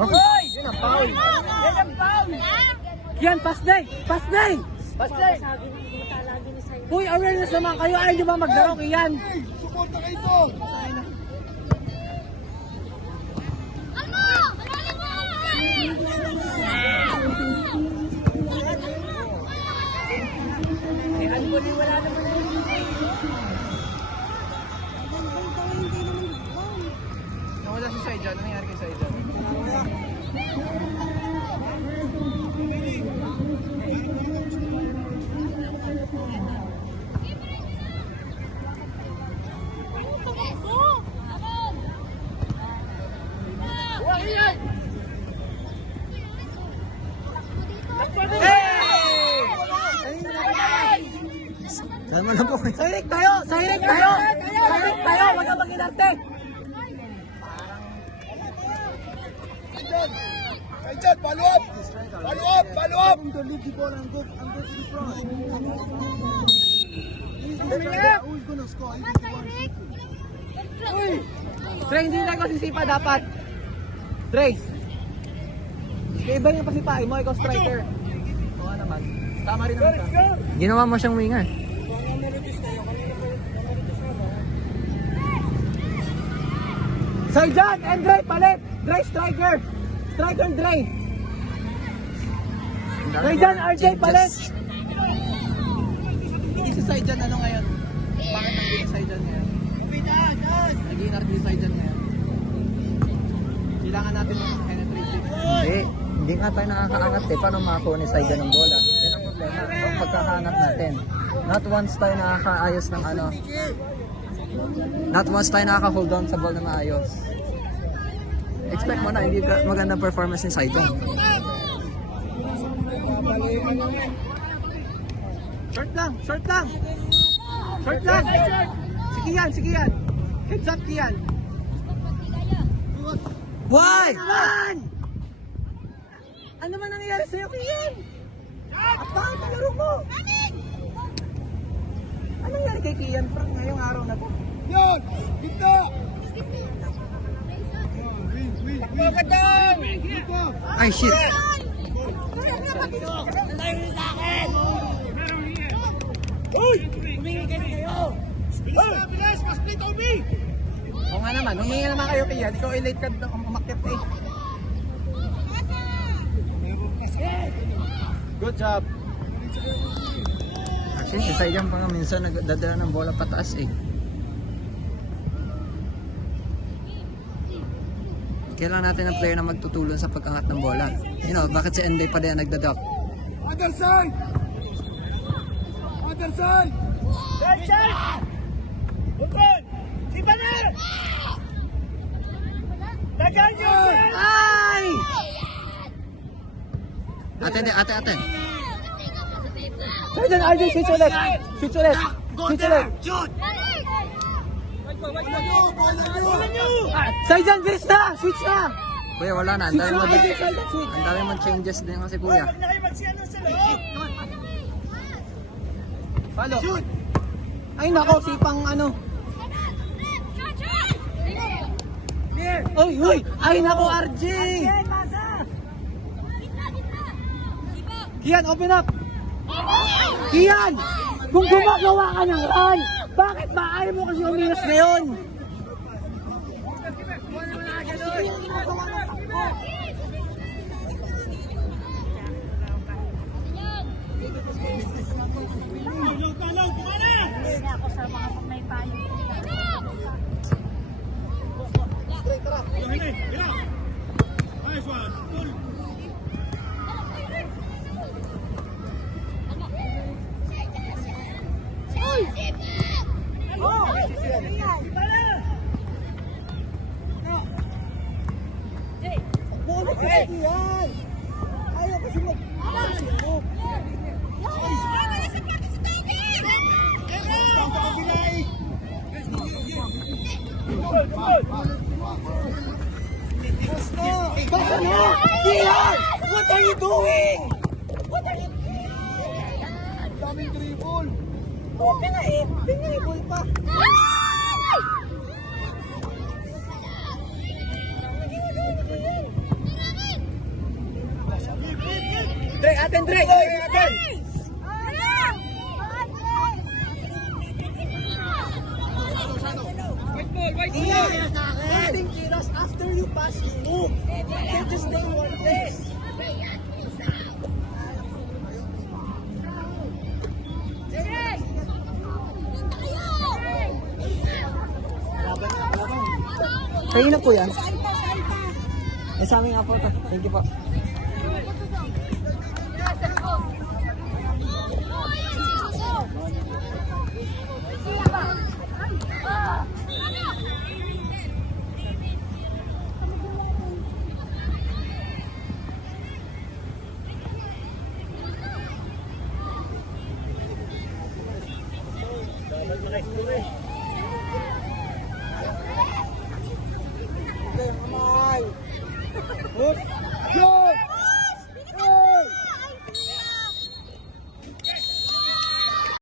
Hoy! Yan ang foul. Yan ang foul. Yan, pass day. Pass day. Pass day. Uy, awareness naman kayo. Ayaw nyo ba maglaro? Yan. Suporta kayo doon. Wala naman na yun. Nawala si Saijan. Ano nangyari kay Saijan? Alam mo na po. Sirik tayo! Sirik tayo! Sirik tayo! Huwag kang mag-inarte! Saijan, follow up! Follow up! Follow up! Dre, hindi na ikaw sisipa dapat. Dre! Iba yung pasipain mo, ikaw striker. Oo naman. Tama rin naman ka. Ginawa mo siyang winger. Saijan and Dre palit! Dre striker! Striker Dre! Saijan, RJ palit! Hindi si Saijan ano ngayon? Bakit nag-i si Saijan ngayon? Nag-i si Saijan ngayon. Kailangan natin ng penetrate. Hindi nga tayo nakakaangat eh. Paano makakuha ni Saijan ng bola? Yan ang problema. Ang pagkakaangat natin. Not once tayo nakakaayos ng ano. Not once tayo nakaka-hold on sa ball na maayos. Expect mo na hindi magandang performance ni Saijan. Short lang! Short lang! Short lang! Sige yan! Sige yan! Heads up Kian! Why? Ano man nangyayari sa'yo, Kian? Apang palaro mo! Anong nangyari kay Kian Frank ngayong araw na to? Yan! Gitna! Pagkakatang! Ay, shit! Uy! Humingi kayo! Bilis! Bilis! Mas-split OB! Oo nga naman, humingi naman kayo Kian. Ikaw ay late ka umakyat eh. Good job! Actually, si Saijan pa nga minsan nagdadala ng bola pataas eh. Kailangan natin ng player na magtutulong sa pagkangat ng bola. You know, bakit si Enday pa din nagdadap? Other side! Other side! Right side! Bukod! Sipa na! Tagal nyo! Ay! Ate. Saijan, RJ, switch ulit! Switch ulit! Switch ulit! Shoot! Bola nyo! Saijan, bilis na! Switch na! Kuya, wala na. Switch na! RJ, Saijan, switch! Ang dami mong changes din kasi kuya. Huwag na kayo magsiyano sa loob! Follow! Ay nako, sipang ano! Uy, uy! Ay nako, RJ! Kian, open up! Kian! Kung gumagawa ka ng run, bakit ba ayaw mo kasi umilas ngayon? Ako sa mga may payo. Nice one! Bola ka yan! Ayaw kasi mag... Basta no! Kian! What are you doing? What are you doing? Daming dribble! Oh, pinahibol pa! Dre, atin, Dre! Atin! Posting kilos after you pass, you move. You can't just stay in one place. Kayo na po yan. Eh, sa amin nga po ito. Thank you po. Good.